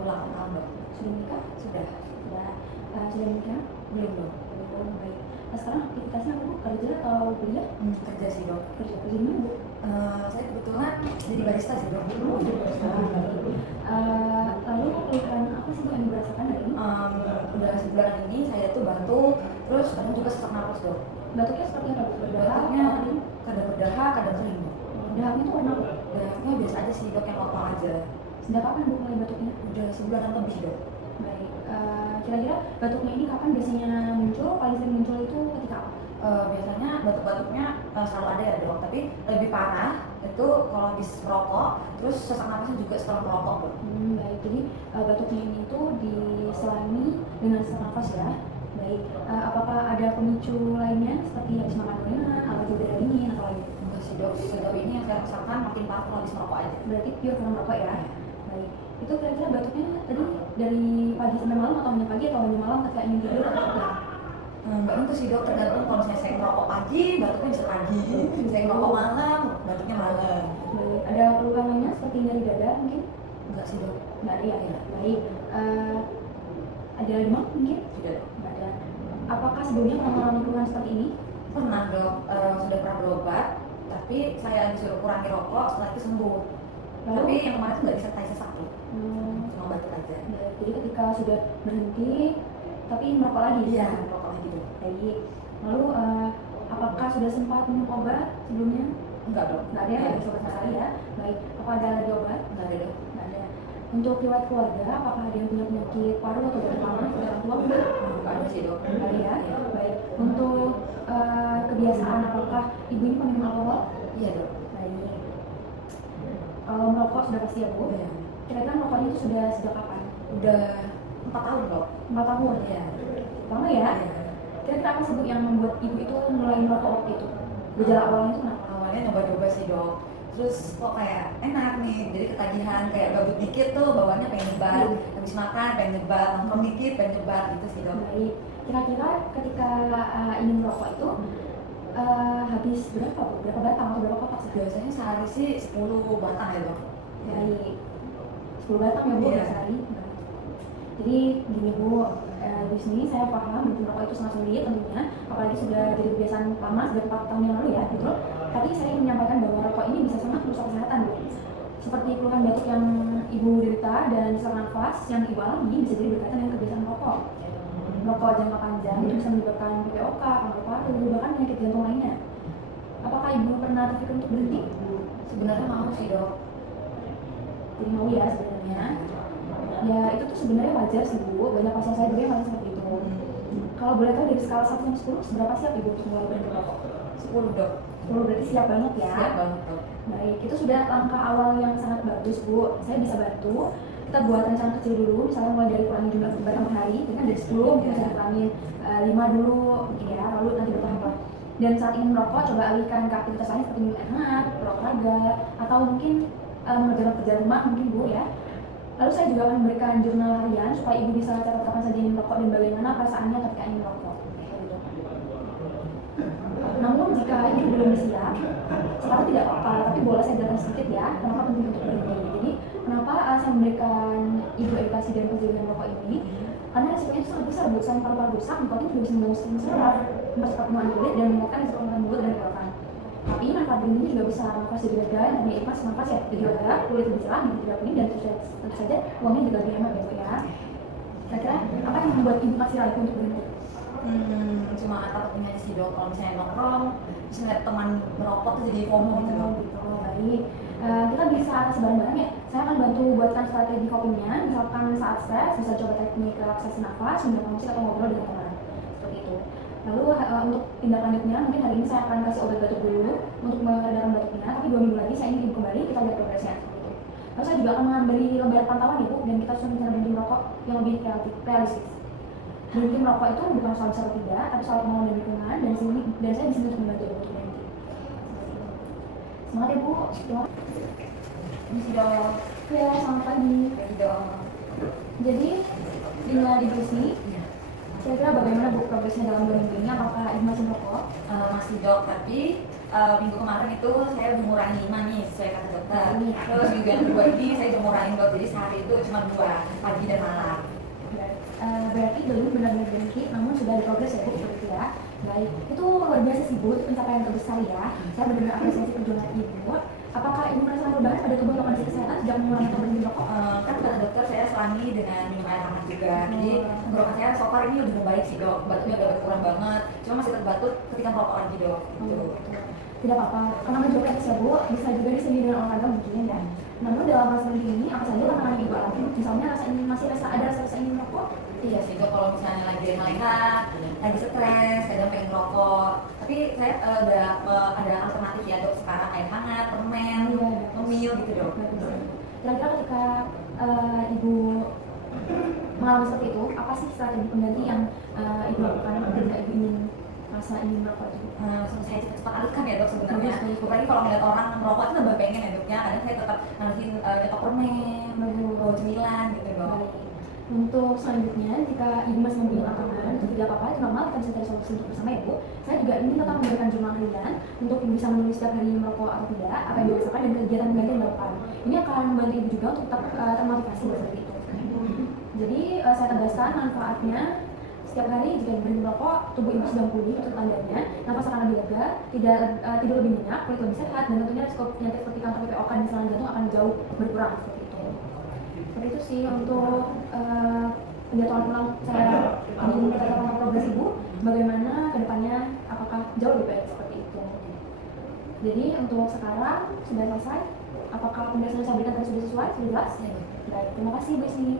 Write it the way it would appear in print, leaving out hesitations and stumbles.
tahun dok. Sudah menikah? Sudah. Sudah menikah? Belum dok. Belum, baik. Nah, sekarang aktivitasnya apa bu? Kerja atau kuliah? Kerja sih dok. Kerja di mana bu? Saya kebetulan jadi barista sih dok. Oh, di barista. Lalu keluhan apa sih bu yang dirasakan hari ini? Udah sebulan ini saya tuh batuk, terus kadang juga sesak napas dok. Batuknya seperti apa bu? Berdahak? Batuknya kadang berdahak, kadang kering dok. Dahaknya itu warna apa? Dahaknya biasa aja sih dok, yang normal aja. Sejak kapan bu mulai batuknya? Udah sebulan lebih dok. Baik. Kira-kira batuknya ini kapan biasanya muncul? Paling sering muncul itu ketika apa? Biasanya batuk-batuknya selalu ada ya dok, tapi lebih parah itu kalau habis merokok, terus sesak napasnya juga setelah merokok dok. Baik, jadi batuknya ini tuh diselami dengan sesak nafas ya. Baik, apakah ada pemicu lainnya seperti habis makan gorengan, alergi udara dingin atau lain? Enggak sih dok, sejauh ini yang saya rasakan makin parah kalau habis merokok aja. Berarti pure karena merokok ya? Baik, itu kira-kira batuknya tadi dari pagi sampai malam atau hanya pagi atau hanya malam ketika ingin tidur atau apa? Enggak tentu sih dok, tergantung. Kalau misalnya saya merokok pagi, batuknya bisa pagi. Saya merokok malam, batuknya malam. Baik, ada keluhan lainnya seperti nyeri dada mungkin? Enggak sih dok. Nggak ada ya? Baik, ada demam mungkin? Tidak dok. Nggak ada. Apakah sebelumnya pernah mengalami keluhan seperti ini? Pernah dok, sudah pernah berobat, tapi saya disuruh kurangi rokok, setelah itu sembuh. Lalu? Tapi yang kemarin tuh nggak disertai sesak tuh, cuma batuk aja. Baik, jadi ketika sudah berhenti tapi merokok lagi? Iya, merokok lagi dok. Baik, lalu apakah sudah sempat minum obat sebelumnya? Enggak dok. Nggak ada ya, ada obat sekali ya. Baik, apa ada alergi obat? Enggak ada dok. Nggak ada. Untuk riwayat keluarga, apakah ada yang punya penyakit paru atau batuk panas pada orang tua mungkin? Enggak ada sih dok. Nggak ada ya. Baik, untuk kebiasaan, apakah ibu ini peminum alkohol? Iya dok. Baik. Kalau merokok sudah pasti ya bu? Iya. Kira-kira merokoknya itu sudah sejak kapan? Udah 4 tahun dok. 4 tahun? Iya. Lama ya? Kira-kira apa sih bu yang membuat ibu itu mulai merokok waktu itu? Gejala awalnya itu kenapa? Awalnya nyoba-nyoba sih dok, terus kok kayak enak nih, jadi ketagihan, kayak gabut dikit tuh bawaannya pengen nyebar, habis makan pengen nyebar, nongkrong dikit pengen nyebar gitu sih dok. Baik, kira-kira ketika ingin merokok itu habis berapa bu? Berapa batang atau berapa kotak sih? Biasanya sehari sih 10 batang ya dok. Baik, 10 batang ya bu Iya. sehari. Baik. Jadi gini bu, di sini saya paham berhenti merokok itu sangat sulit tentunya, apalagi sudah jadi kebiasaan lama sejak 4 tahun yang lalu ya, betul. Tapi saya ingin menyampaikan bahwa rokok ini bisa sangat merusak kesehatan bu. Seperti keluhan batuk yang ibu derita dan sesak nafas yang ibu alami bisa jadi berkaitan dengan kebiasaan merokok. Merokok jangka panjang itu bisa menyebabkan PPOK, kanker paru, bahkan penyakit jantung lainnya. Apakah ibu pernah terpikir untuk berhenti? Sebenarnya mau sih dok. Jadi mau ya sebenarnya. Ya itu tuh sebenarnya wajar sih bu, banyak pasien saya juga yang masih seperti itu. Kalau boleh tahu dari skala 1 sampai 10, seberapa siap ibu untuk mulai berhenti merokok? 10 dok. 10 berarti siap banget ya. Siap banget dok. Baik, itu sudah langkah awal yang sangat bagus bu. Saya bisa bantu. Kita buat rencana kecil dulu, misalnya mulai dari kurangi jumlah batang per hari, dengan dari 10 mungkin bisa dikurangin 5 dulu mungkin ya, lalu nanti bertahap lah. Dan saat ingin merokok, coba alihkan ke aktivitas lain seperti minum air hangat, berolahraga, atau mungkin mengerjakan kerja rumah mungkin bu ya. Lalu saya juga akan memberikan jurnal harian supaya ibu bisa catat kapan saja ingin merokok dan bagaimana perasaannya ketika ingin merokok. Namun jika ibu belum siap, sekarang tidak apa-apa, tapi boleh saya jelaskan sedikit ya, kenapa penting untuk berhenti. Jadi kenapa saya memberikan ibu edukasi dan penjagaan merokok ini? Karena resikonya itu sangat besar bu, selain paru-paru rusak, nikotin juga bisa mengganggu sistem saraf, mempercepat pertumbuhan kulit dan meningkatkan risiko kanker mulut dan tenggorokan. Tapi manfaat berhentinya juga besar, nafas jadi lega, namanya ikhlas nafas ya, jadi lega, kulit lebih cerah, gigi tidak kuning, dan tentu saja uangnya juga lebih hemat ya bu ya. Kira-kira apa yang membuat ibu masih ragu untuk berhenti? Cuma takutnya sih dok, kalau misalnya nongkrong, terus ngeliat teman merokok tuh jadi FOMO gitu dok. Gitu, baik. Kita bisa atasi bareng-bareng ya. Saya akan bantu buatkan strategi copingnya. Misalkan saat stres, bisa coba teknik relaksasi nafas, mendengar musik atau ngobrol dengan teman. Seperti itu. Lalu untuk tindak lanjutnya, mungkin hari ini saya akan kasih obat batuk dulu untuk meredakan batuknya. Tapi 2 minggu lagi saya ingin ibu kembali, kita lihat progresnya. Seperti itu. Lalu saya juga akan memberi lembar pantauan ibu, dan kita susun rencana berhenti merokok yang lebih realistis. Berhenti merokok itu bukan soal bisa atau tidak, tapi soal kemauan dan dukungan, dan saya di sini untuk membantu ibu untuk berhenti. Semangat ya bu. Ini sih dok. Ya, selamat pagi. Pagi dok. Jadi dengan ibu sini, kira-kira bagaimana bu progresnya dalam 2 minggu ini? Apakah ibu masih merokok? Masih dok, tapi minggu kemarin itu saya udah ngurangi 5 nih sesuai kata dokter. Terus minggu yang kedua ini saya udah ngurangin buat jadi sehari itu cuma 2, pagi dan malam. Berarti belum benar-benar berhenti, namun sudah ada progres ya Bu, seperti itu ya. Baik, itu luar biasa sih Bu, itu pencapaian terbesar ya. Saya benar-benar apresiasi perjuangan Ibu. Apakah Ibu merasa perubahan pada tubuh atau kondisi kesehatan sejak mengurangi atau berhenti merokok? Kan kata dokter saya selami dengan minum air hangat juga. Jadi tenggorokan saya so far ini udah membaik sih dok, batuknya udah berkurang banget. Cuma masih terbatuk ketika merokok lagi dok. Gitu. Tidak apa-apa, karena juga ya Bu, bisa juga disini dengan olahraga mungkin ya. Namun dalam rasa seperti ini, apa saja tantangan yang Ibu alami? Misalnya masih ada rasa ingin merokok? Iya sih dok, kalau misalnya lagi leha-leha, lagi stres, kadang pengen merokok. Tapi saya ada alternatif ya dok sekarang, air hangat, permen, ngemil gitu dok. Kira-kira ketika Ibu mengalami seperti itu, apa sih strategi pengganti yang Ibu lakukan ketika Ibu ingin rasa ingin merokok itu? Langsung saya cepat-cepat alihkan ya dok sebenarnya. Apalagi kalau ngeliat orang merokok itu tambah pengen ya doknya. Kadang saya tetap ngasih nyetok permen, bawa cemilan gitu dok. Untuk selanjutnya, jika Ibu masih mempunyai tantangan, itu tidak apa-apa, itu normal, kita bisa cari solusi untuk bersama ya Bu. Saya juga ingin tetap memberikan jurnal harian untuk Ibu bisa menulis setiap hari merokok atau tidak, apa yang dirasakan dan kegiatan pengganti yang dilakukan. Ini akan membantu Ibu juga untuk tetap termotivasi seperti itu. Jadi saya tegaskan manfaatnya. Setiap hari jika berhenti merokok, tubuh Ibu sedang pulih untuk tandanya, nafas akan lebih lega, tidur lebih nyenyak, kulit lebih sehat, dan tentunya risiko penyakit seperti kanker PPOK dan serangan jantung akan jauh berkurang seperti itu. Seperti itu sih untuk penjatuhan ulang saya ingin bertanya tentang progres Ibu, bagaimana kedepannya, apakah jauh lebih baik seperti itu. Jadi untuk sekarang sudah selesai, apakah penjelasan yang saya berikan tadi sudah sesuai, sudah jelas? Baik, terima kasih Bu Isni.